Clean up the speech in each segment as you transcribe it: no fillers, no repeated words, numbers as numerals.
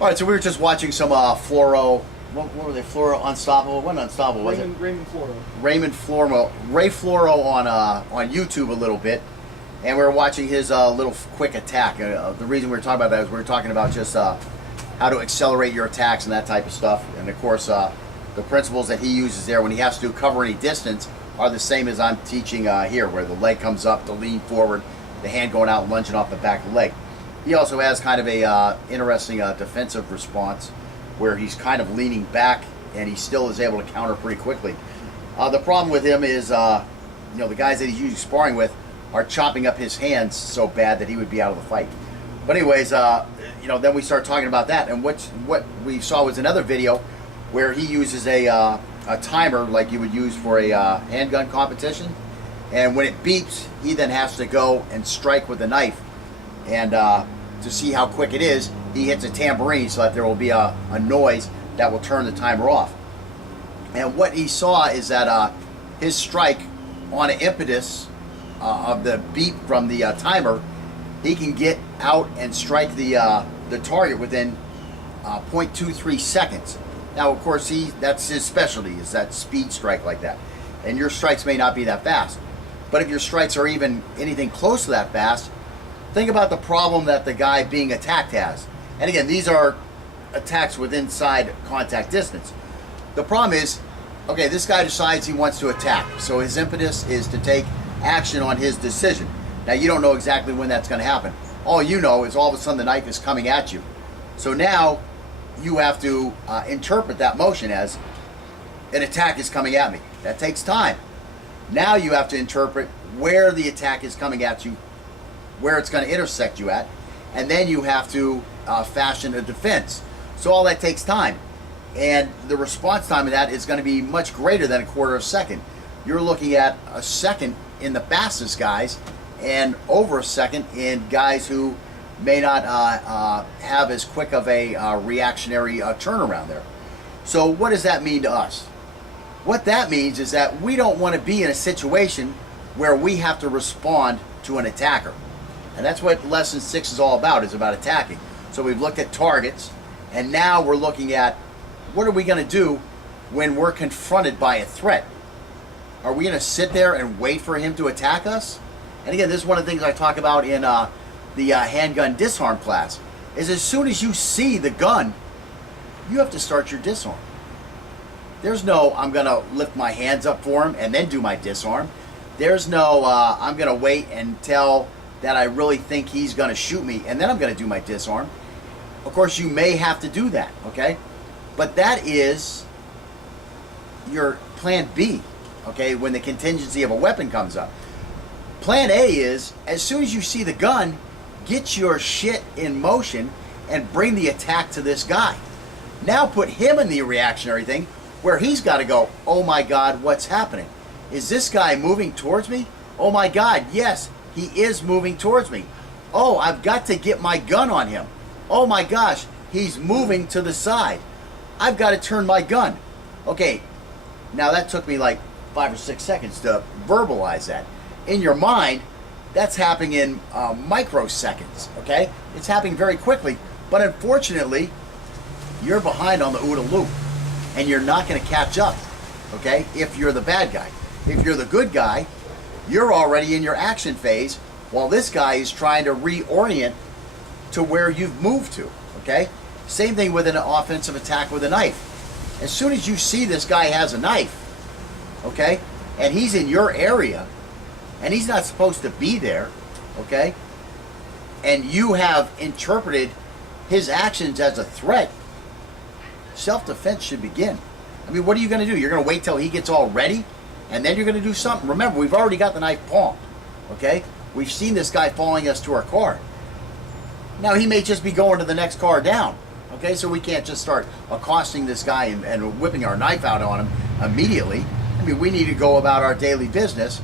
All right, so we were just watching some Floro. What were they? Floro Unstoppable. What Unstoppable was Raymond Floro. Raymond Floro. Ray Floro on YouTube a little bit, and we were watching his little quick attack. The reason we were talking about that is we were talking about just how to accelerate your attacks and that type of stuff. And of course, the principles that he uses there when he has to cover any distance are the same as I'm teaching here, where the leg comes up to lean forward, the hand going out, lunging off the back of the leg. He also has kind of a interesting defensive response where he's kind of leaning back and he still is able to counter pretty quickly. The problem with him is, the guys that he's usually sparring with are chopping up his hands so bad that he would be out of the fight. But anyways, then we start talking about that, and what we saw was another video where he uses a timer like you would use for a handgun competition, and when it beeps, he then has to go and strike with a knife. And to see how quick it is, he hits a tambourine so that there will be a noise that will turn the timer off. And what he saw is that his strike, on an impetus of the beep from the timer, he can get out and strike the target within 0.23 seconds. Now, of course, that's his specialty, is that speed strike like that. And your strikes may not be that fast. But if your strikes are even anything close to that fast, think about the problem that the guy being attacked has. And again, these are attacks with inside contact distance. The problem is, okay, this guy decides he wants to attack. So his impetus is to take action on his decision. Now, you don't know exactly when that's going to happen. All you know is all of a sudden the knife is coming at you. So now you have to interpret that motion as an attack is coming at me. That takes time. Now you have to interpret where the attack is coming at you, where it's going to intersect you at, and then you have to fashion a defense. So all that takes time, and the response time of that is going to be much greater than a quarter of a second. You're looking at a second in the fastest guys, and over a second in guys who may not have as quick of a reactionary turnaround there. So what does that mean to us? What that means is that we don't want to be in a situation where we have to respond to an attacker. And that's what lesson 6 is all about, is about attacking. So we've looked at targets, and now we're looking at what are we going to do when we're confronted by a threat? Are we going to sit there and wait for him to attack us? And again, this is one of the things I talk about in the handgun disarm class, is as soon as you see the gun, you have to start your disarm. There's no, I'm going to lift my hands up for him and then do my disarm. There's no, I'm going to wait until that I really think he's going to shoot me and then I'm going to do my disarm. Of course, you may have to do that, okay? But that is your plan B, okay, when the contingency of a weapon comes up. Plan A is, as soon as you see the gun, get your shit in motion and bring the attack to this guy. Now put him in the reactionary thing where he's got to go, oh my God, what's happening? Is this guy moving towards me? Oh my God, yes, he is moving towards me. Oh, I've got to get my gun on him. Oh my gosh, he's moving to the side. I've got to turn my gun. Okay, now that took me like 5 or 6 seconds to verbalize that. In your mind, that's happening in microseconds, okay? It's happening very quickly, but unfortunately, you're behind on the OODA loop, and you're not going to catch up, okay, if you're the bad guy. If you're the good guy, you're already in your action phase, while this guy is trying to reorient to where you've moved to, okay? Same thing with an offensive attack with a knife. As soon as you see this guy has a knife, okay, and he's in your area, and he's not supposed to be there, okay, and you have interpreted his actions as a threat, self-defense should begin. I mean, what are you going to do? You're going to wait till he gets all ready, and then you're going to do something? Remember, we've already got the knife palmed, okay? We've seen this guy following us to our car. Now, he may just be going to the next car down, okay? So we can't just start accosting this guy and whipping our knife out on him immediately. I mean, we need to go about our daily business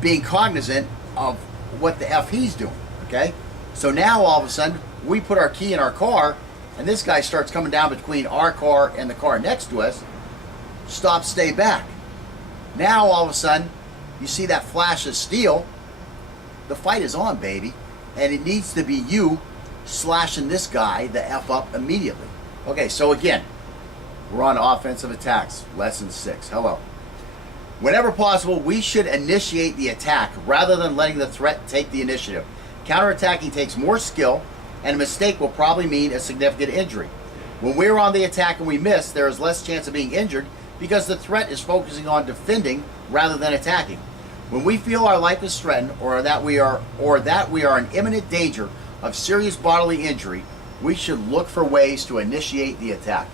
being cognizant of what the F he's doing, okay? So now, all of a sudden, we put our key in our car, and this guy starts coming down between our car and the car next to us. Stop, stay back. Now, all of a sudden, you see that flash of steel. The fight is on, baby. And it needs to be you slashing this guy the F up immediately. Okay, so again, we're on offensive attacks, lesson 6. Hello. Whenever possible, we should initiate the attack rather than letting the threat take the initiative. Counterattacking takes more skill, and a mistake will probably mean a significant injury. When we're on the attack and we miss, there is less chance of being injured because the threat is focusing on defending rather than attacking. When we feel our life is threatened or that we are in imminent danger of serious bodily injury, we should look for ways to initiate the attack.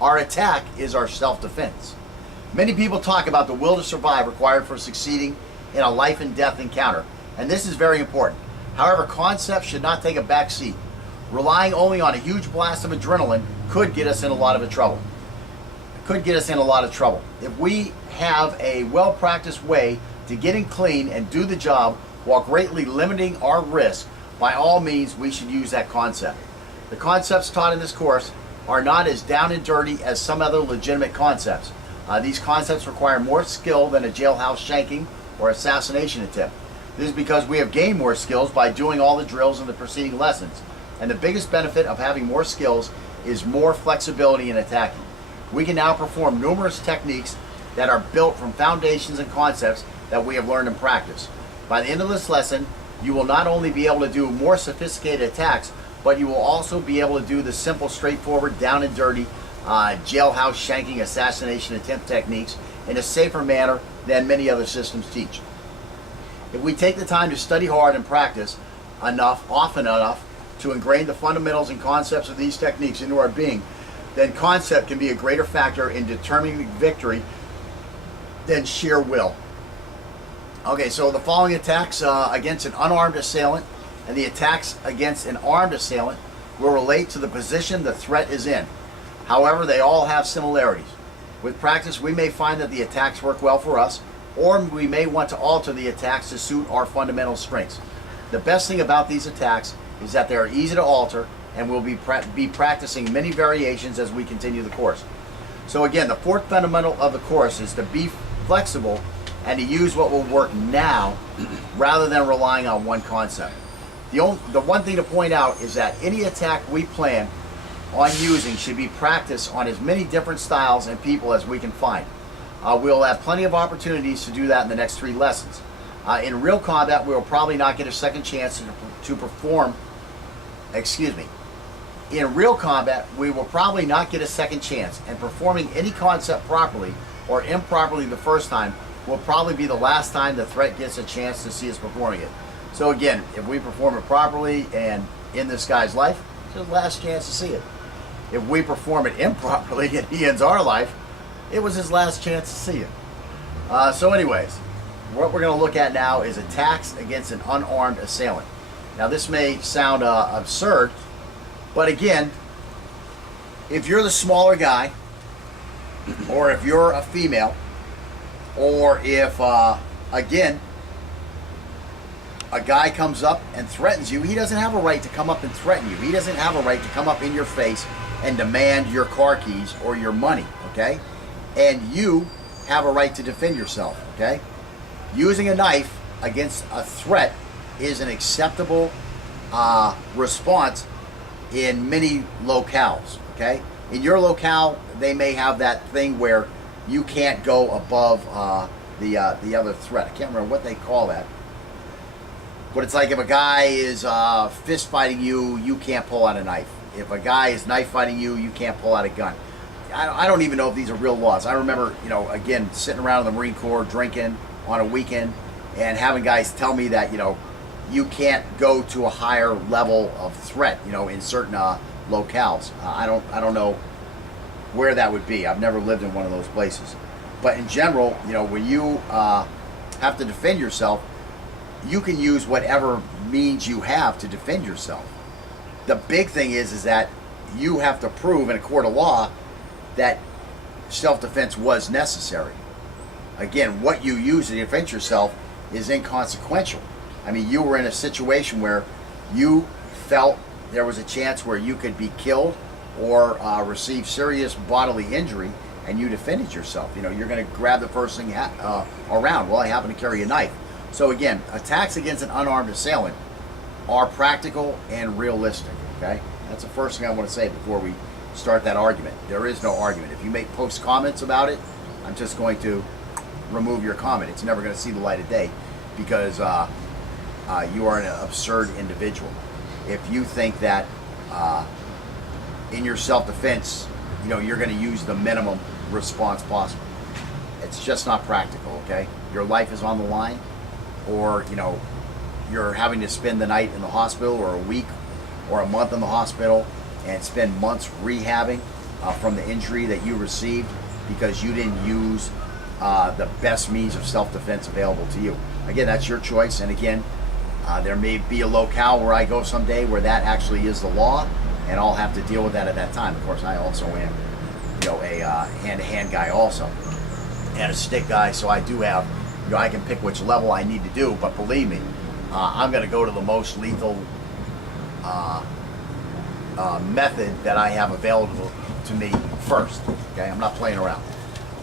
Our attack is our self-defense. Many people talk about the will to survive required for succeeding in a life and death encounter, and this is very important. However, concepts should not take a back seat. Relying only on a huge blast of adrenaline could get us in a lot of trouble. If we have a well-practiced way to getting clean and do the job while greatly limiting our risk, by all means we should use that concept. The concepts taught in this course are not as down and dirty as some other legitimate concepts. These concepts require more skill than a jailhouse shanking or assassination attempt. This is because we have gained more skills by doing all the drills in the preceding lessons. And the biggest benefit of having more skills is more flexibility in attacking. We can now perform numerous techniques that are built from foundations and concepts that we have learned in practice. By the end of this lesson, you will not only be able to do more sophisticated attacks, but you will also be able to do the simple, straightforward, down and dirty jailhouse shanking assassination attempt techniques in a safer manner than many other systems teach. If we take the time to study hard and practice often enough, to ingrain the fundamentals and concepts of these techniques into our being, then concept can be a greater factor in determining victory than sheer will. Okay, so the following attacks against an unarmed assailant and the attacks against an armed assailant will relate to the position the threat is in. However, they all have similarities. With practice, we may find that the attacks work well for us, or we may want to alter the attacks to suit our fundamental strengths. The best thing about these attacks is that they are easy to alter, and we'll be practicing many variations as we continue the course. So again, the fourth fundamental of the course is to be flexible and to use what will work now rather than relying on one concept. The one thing to point out is that any attack we plan on using should be practiced on as many different styles and people as we can find. We'll have plenty of opportunities to do that in the next 3 lessons. In real combat, we will probably not get a second chance to perform. In real combat, we will probably not get a second chance, and performing any concept properly or improperly the first time will probably be the last time the threat gets a chance to see us performing it. So again, if we perform it properly and in this guy's life, it's his last chance to see it. If we perform it improperly and he ends our life, it was his last chance to see it. So anyways, what we're going to look at now is attacks against an unarmed assailant. Now this may sound absurd, but again, if you're the smaller guy, or if you're a female, or if, again, a guy comes up and threatens you, he doesn't have a right to come up and threaten you. He doesn't have a right to come up in your face and demand your car keys or your money, okay? And you have a right to defend yourself, okay? Using a knife against a threat is an acceptable response in many locales, okay? In your locale, they may have that thing where you can't go above the other threat. I can't remember what they call that. But it's like if a guy is fist fighting you, you can't pull out a knife. If a guy is knife fighting you, you can't pull out a gun. I don't even know if these are real laws. I remember, again, sitting around in the Marine Corps drinking on a weekend and having guys tell me that, you can't go to a higher level of threat, in certain locales. I don't know where that would be. I've never lived in one of those places. But in general, when you have to defend yourself, you can use whatever means you have to defend yourself. The big thing is that you have to prove in a court of law that self-defense was necessary. Again, what you use to defend yourself is inconsequential. I mean, you were in a situation where you felt there was a chance where you could be killed or receive serious bodily injury, and you defended yourself. You're going to grab the first thing around. Well, I happen to carry a knife. So again, attacks against an unarmed assailant are practical and realistic. Okay, that's the first thing I want to say before we start that argument. There is no argument. If you make post comments about it, I'm just going to remove your comment. It's never going to see the light of day because you are an absurd individual. If you think that in your self-defense, you're going to use the minimum response possible, it's just not practical. Okay, your life is on the line, or you're having to spend the night in the hospital, or a week or a month in the hospital, and spend months rehabbing from the injury that you received because you didn't use the best means of self-defense available to you. Again, that's your choice, and again, there may be a locale where I go someday where that actually is the law, and I'll have to deal with that at that time. Of course, I also am a hand-to-hand guy also, and a stick guy, so I do have, I can pick which level I need to do, but believe me, I'm going to go to the most lethal method that I have available to me first. Okay, I'm not playing around.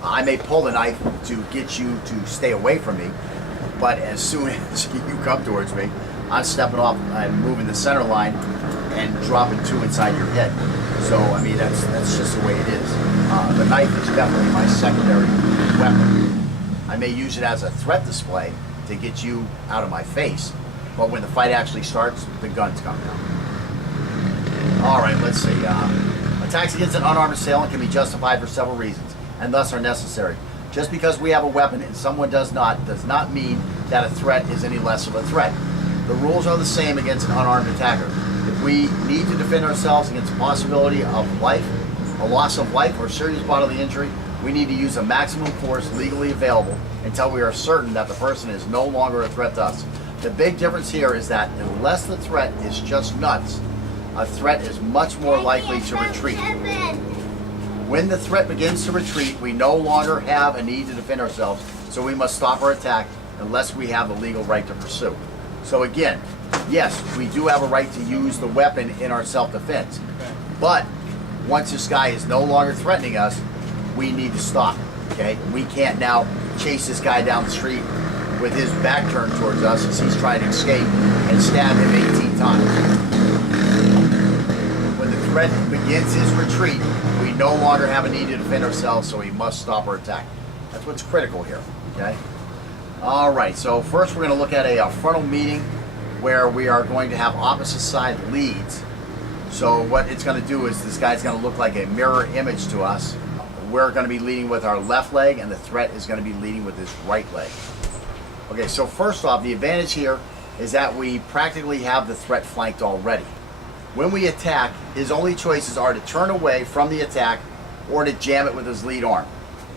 I may pull the knife to get you to stay away from me, but as soon as you come towards me, I'm stepping off, I'm moving the center line and dropping two inside your head. So I mean, that's just the way it is. The knife is definitely my secondary weapon. I may use it as a threat display to get you out of my face, but when the fight actually starts, the guns come out. All right, let's see. Attacks against an unarmed assailant can be justified for several reasons, and thus are necessary. Just because we have a weapon and someone does not mean that a threat is any less of a threat. The rules are the same against an unarmed attacker. If we need to defend ourselves against the possibility of life, a loss of life, or serious bodily injury, we need to use the maximum force legally available until we are certain that the person is no longer a threat to us. The big difference here is that unless the threat is just nuts, a threat is much more likely to retreat. When the threat begins to retreat, we no longer have a need to defend ourselves, so we must stop our attack unless we have the legal right to pursue. So again, yes, we do have a right to use the weapon in our self-defense, but once this guy is no longer threatening us, we need to stop. Okay, we can't now chase this guy down the street with his back turned towards us as he's trying to escape and stab him 18 times. When the threat begins his retreat, we no longer have a need to defend ourselves, so we must stop our attack. That's what's critical here. Okay. All right. So first, we're going to look at a frontal meeting where we are going to have opposite side leads. So what it's going to do is this guy's going to look like a mirror image to us. We're going to be leading with our left leg, and the threat is going to be leading with his right leg. Okay, so first off, the advantage here is that we practically have the threat flanked already. When we attack, his only choices are to turn away from the attack or to jam it with his lead arm.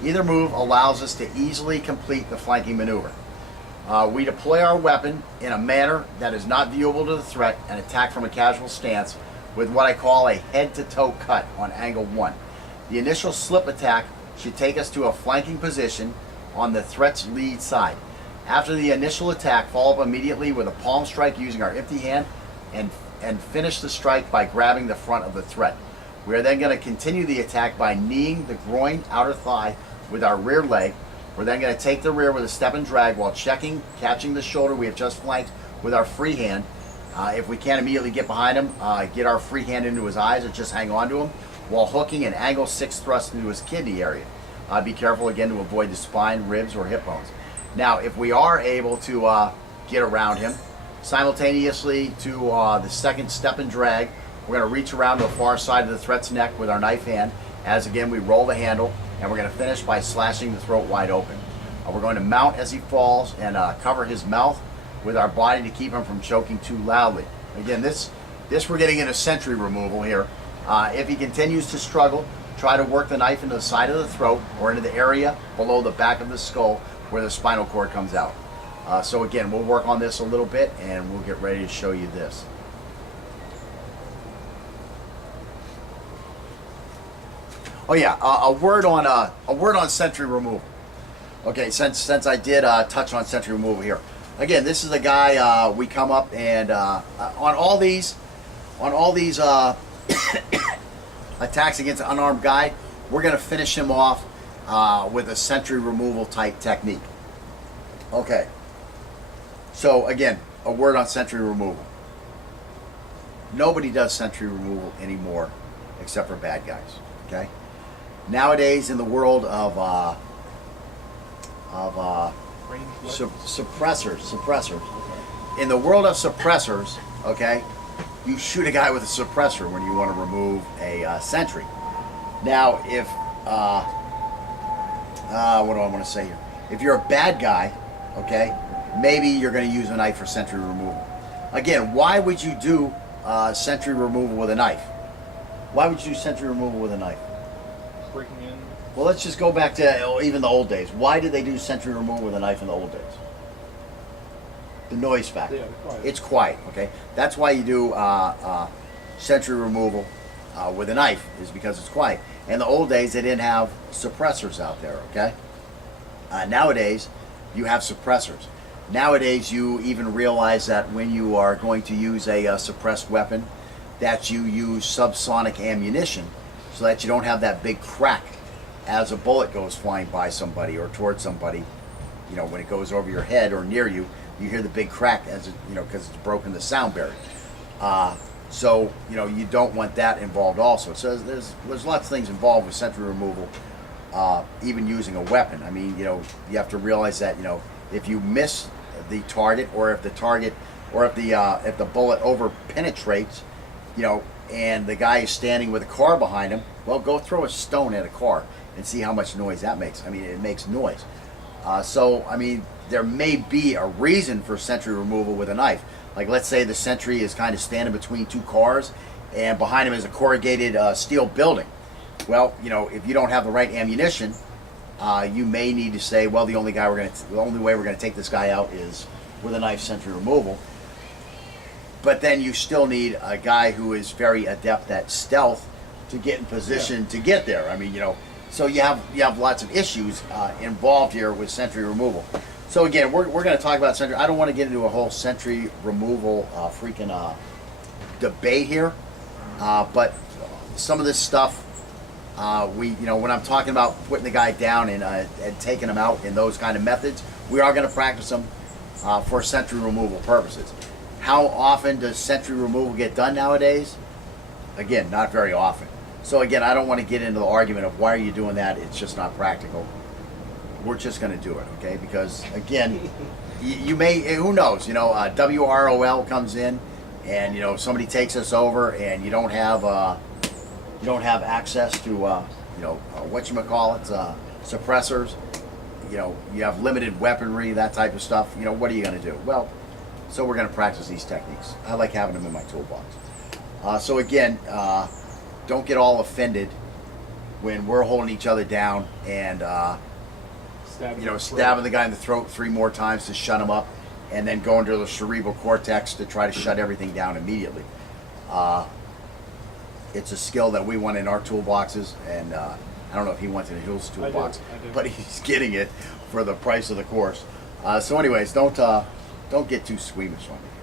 Either move allows us to easily complete the flanking maneuver. We deploy our weapon in a manner that is not viewable to the threat and attack from a casual stance with what I call a head-to-toe cut on angle 1. The initial slip attack should take us to a flanking position on the threat's lead side. After the initial attack, follow up immediately with a palm strike using our empty hand and finish the strike by grabbing the front of the threat. We are then going to continue the attack by kneeing the groin outer thigh with our rear leg. We're then going to take the rear with a step and drag while catching the shoulder we have just flanked with our free hand. If we can't immediately get behind him, get our free hand into his eyes or just hang on to him while hooking an angle 6 thrust into his kidney area. Be careful again to avoid the spine, ribs, or hip bones. Now, if we are able to get around him, simultaneously to the second step and drag, we're going to reach around to the far side of the threat's neck with our knife hand, as again we roll the handle, and we're going to finish by slashing the throat wide open. We're going to mount as he falls and cover his mouth with our body to keep him from choking too loudly. Again, this we're getting into sentry removal here. If he continues to struggle, try to work the knife into the side of the throat or into the area below the back of the skull where the spinal cord comes out. So again, we'll work on this a little bit and we'll get ready to show you this. Oh yeah, a word on sentry removal. Okay, since I did touch on sentry removal here. Again, this is a guy we come up and on all these attacks against an unarmed guy, we're going to finish him off with a sentry removal type technique. Okay. So again, a word on sentry removal. nobody does sentry removal anymore except for bad guys. Okay. Nowadays, in the world of suppressors, in the world of suppressors, okay, you shoot a guy with a suppressor when you want to remove a sentry. Now, if what do I want to say here? If you're a bad guy, okay, maybe you're going to use a knife for sentry removal. Again, why would you do sentry removal with a knife? Why would you do sentry removal with a knife? Breaking in. Well, let's just go back to even the old days. Why did they do sentry removal with a knife in the old days? The noise factor. Yeah, quiet. It's quiet, okay? That's why you do sentry removal with a knife, is because it's quiet. In the old days, they didn't have suppressors out there, okay? Nowadays, you have suppressors. Nowadays, you even realize that when you are going to use a suppressed weapon, that you use subsonic ammunition so that you don't have that big crack as a bullet goes flying by somebody or towards somebody. You know, when it goes over your head or near you, you hear the big crack as it, you know, because it's broken the sound barrier. So, you know, you don't want that involved also. So there's lots of things involved with sentry removal, even using a weapon. I mean, you know, you have to realize that, you know, if you miss the target, or if the target, or if the bullet over penetrates, you know, and the guy is standing with a car behind him, well, go throw a stone at a car and see how much noise that makes. I mean, it makes noise. So, I mean, there may be a reason for sentry removal with a knife. Like, let's say the sentry is kind of standing between two cars, and behind him is a corrugated steel building. Well, you know, if you don't have the right ammunition, you may need to say, well, the only way we're going to take this guy out is with a knife sentry removal. But then you still need a guy who is very adept at stealth to get in position to get there. I mean, you know, so you have lots of issues involved here with sentry removal. So again, we're going to talk about sentry. I don't want to get into a whole sentry removal debate here, but some of this stuff, you know, when I'm talking about putting the guy down and taking him out in those kind of methods, we are going to practice them for sentry removal purposes. How often does sentry removal get done nowadays? Again, not very often. So again, I don't want to get into the argument of why are you doing that. It's just not practical. We're just going to do it, okay? Because again, you may, who knows? You know, WROL comes in, and you know somebody takes us over, and you don't have access to you know suppressors. You know, you have limited weaponry, that type of stuff. You know, what are you going to do? Well, so we're going to practice these techniques. I like having them in my toolbox. So again, don't get all offended when we're holding each other down and stabbing the guy in the throat 3 more times to shut him up, and then going to the cerebral cortex to try to shut everything down immediately. It's a skill that we want in our toolboxes, and I don't know if he wants it in his toolbox, I do. but he's getting it for the price of the course. So anyways, don't get too squeamish on me.